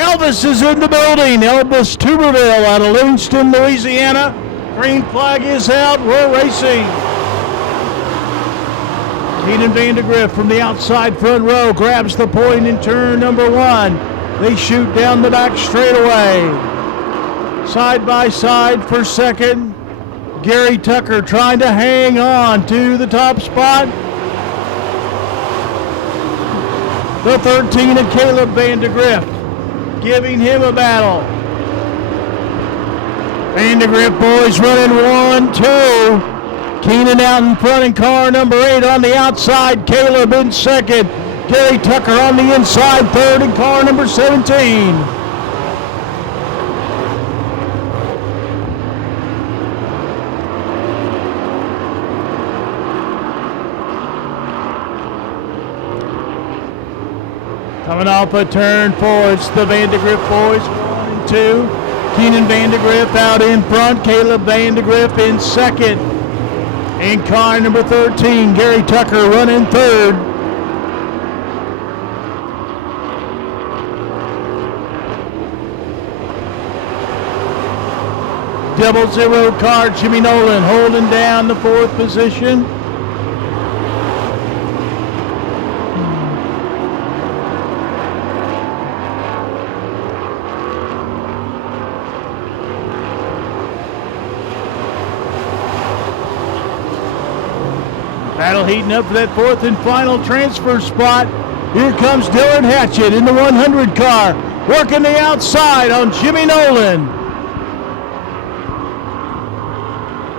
Elvis is in the building. Elvis Tuberville out of Livingston, Louisiana. Green flag is out. We're racing. Keenan Vandergrift from the outside front row grabs the point in turn number 1. They shoot down the back straightaway. Side by side for second. Gary Tucker trying to hang on to the top spot. The 13 of Caleb Vandergrift giving him a battle. Vandergrift boys running 1-2. Keenan out in front in car number 8 on the outside. Caleb in second. Gary Tucker on the inside third in car number 17. Coming off a turn 4, it's the Vandergrift boys, 1 and 2. Keenan Vandergrift out in front, Caleb Vandergrift in second. In car number 13, Gary Tucker running third. Double zero car, Jimmy Nolan holding down the 4th position. Battle heating up for that 4th and final transfer spot. Here comes Dylan Hatchett in the 100 car, working the outside on Jimmy Nolan.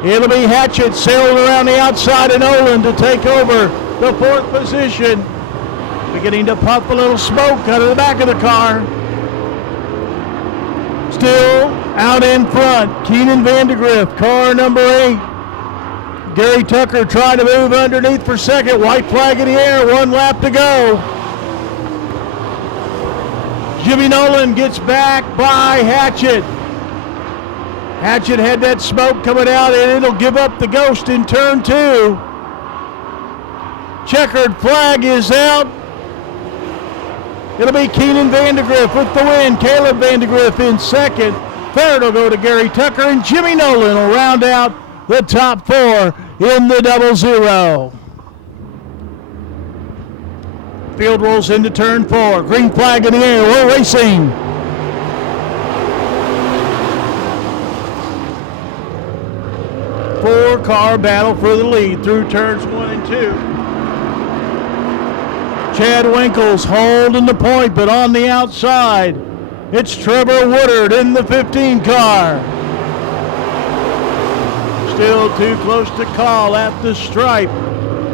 It'll be Hatchett sailing around the outside of Nolan to take over the 4th position. Beginning to puff a little smoke out of the back of the car. Still out in front, Keenan Vandergrift, car number 8. Gary Tucker trying to move underneath for second. White flag in the air, 1 lap to go. Jimmy Nolan gets back by Hatchett. Hatchett had that smoke coming out and it'll give up the ghost in turn 2. Checkered flag is out. It'll be Keenan Vandergrift with the win. Caleb Vandergrift in second. Third will go to Gary Tucker, and Jimmy Nolan will round out the top 4 in the double zero. Field rolls into turn 4. Green flag in the air. We're racing. Four-car battle for the lead through turns 1 and 2. Chad Winkles holding the point, but on the outside, it's Trevor Woodard in the 15 car. Still too close to call at the stripe.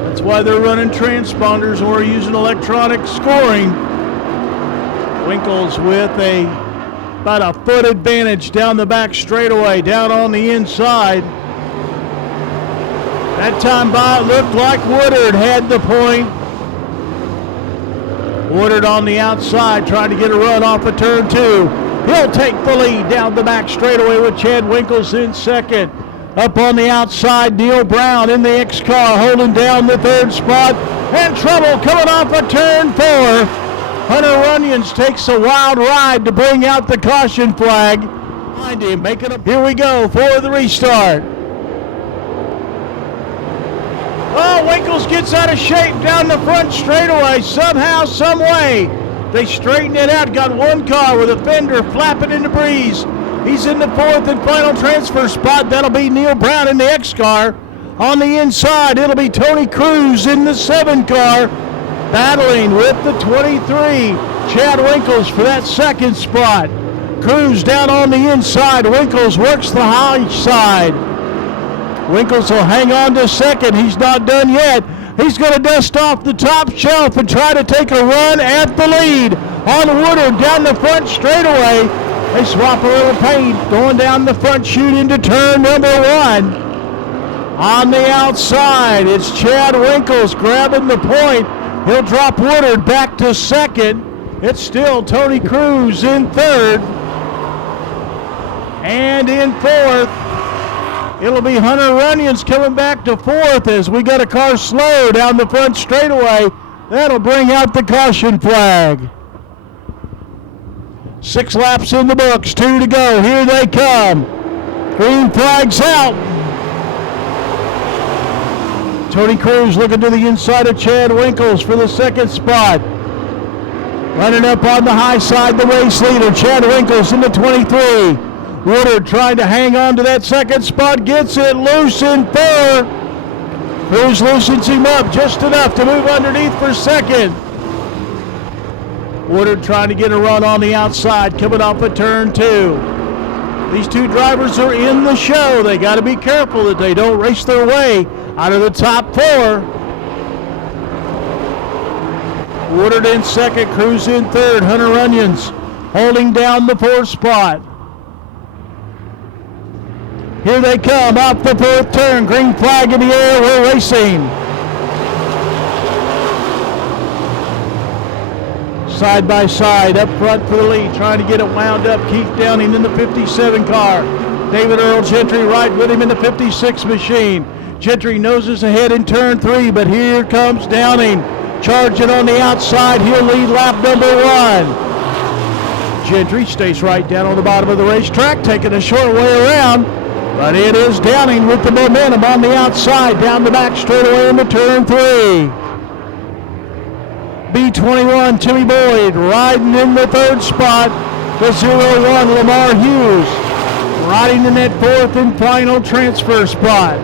That's why they're running transponders or using electronic scoring. Winkles with about a foot advantage down the back straightaway, down on the inside. That time by it looked like Woodard had the point. Woodard on the outside trying to get a run off of turn 2. He'll take the lead down the back straightaway with Chad Winkles in second. Up on the outside, Neil Brown in the X car holding down the 3rd spot. And trouble coming off of turn 4. Hunter Runyons takes a wild ride to bring out the caution flag. Behind him, making up. Here we go for the restart. Oh, Winkles gets out of shape down the front straightaway. Somehow, some way, they straighten it out. Got one car with a fender flapping in the breeze. He's in the 4th and final transfer spot. That'll be Neil Brown in the X car. On the inside, it'll be Tony Cruz in the 7 car. Battling with the 23. Chad Winkles for that 2nd spot. Cruz down on the inside. Winkles works the high side. Winkles will hang on to 2nd. He's not done yet. He's going to dust off the top shelf and try to take a run at the lead on Woodard down the front straightaway. They swap a little paint going down the front chute into turn number 1. On the outside, it's Chad Winkles grabbing the point. He'll drop Woodard back to 2nd. It's still Tony Cruz in 3rd. And in 4th, it'll be Hunter Runyons coming back to 4th as we got a car slow down the front straightaway. That'll bring out the caution flag. 6 laps in the books, 2 to go. Here they come. Green flag's out. Tony Cruz looking to the inside of Chad Winkles for the second spot. Running up on the high side, the race leader, Chad Winkles in the 23. Woodard trying to hang on to that second spot, gets it loose in 4. Cruz loosens him up just enough to move underneath for second. Woodard trying to get a run on the outside, coming off of turn 2. These two drivers are in the show. They got to be careful that they don't race their way out of the top 4. Woodard in second, Cruz in third. Hunter Onions holding down the 4th spot. Here they come off the 4th turn. Green flag in the air. We're racing. Side by side, up front for the lead, trying to get it wound up. Keith Downing in the 57 car. David Earl Gentry right with him in the 56 machine. Gentry noses ahead in turn 3, but here comes Downing. Charging on the outside, he'll lead lap number 1. Gentry stays right down on the bottom of the racetrack, taking a short way around, but it is Downing with the momentum on the outside, down the back straightaway into turn 3. B21, Timmy Boyd riding in the 3rd spot. The 01, Lamar Hughes riding in that 4th and final transfer spot.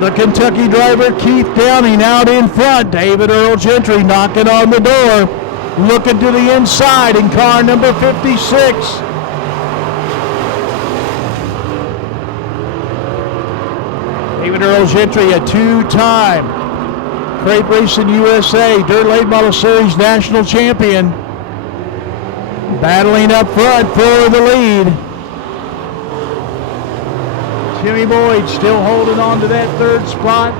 The Kentucky driver Keith Downing out in front. David Earl Gentry knocking on the door, looking to the inside in car number 56. David Earl Gentry, a 2-time Crate Racing USA Dirt Late Model Series national champion, battling up front for the lead. Timmy Boyd still holding on to that 3rd spot.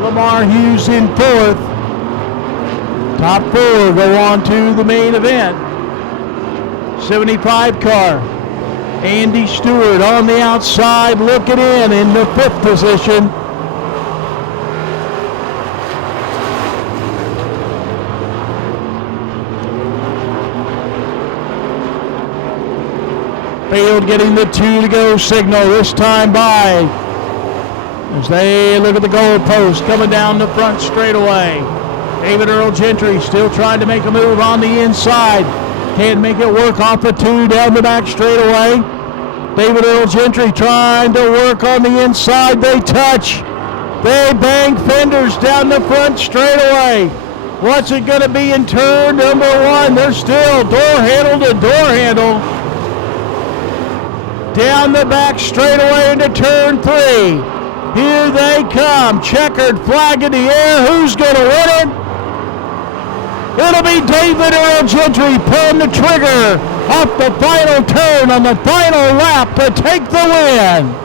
Lamar Hughes in 4th. Top 4 go on to the main event. 75 car. Andy Stewart on the outside looking in the 5th position. Field getting the 2 to go signal this time by as they look at the goal post coming down the front straightaway. David Earl Gentry still trying to make a move on the inside. Can't make it work off the 2 down the back straightaway. David Earl Gentry trying to work on the inside. They touch. They bang fenders down the front straightaway. What's it going to be in turn number 1? They're still door handle to door handle. Down the back straightaway into turn 3. Here they come. Checkered flag in the air. Who's going to win it? It'll be David Earl Gentry pulling the trigger off the final turn on the final lap to take the win.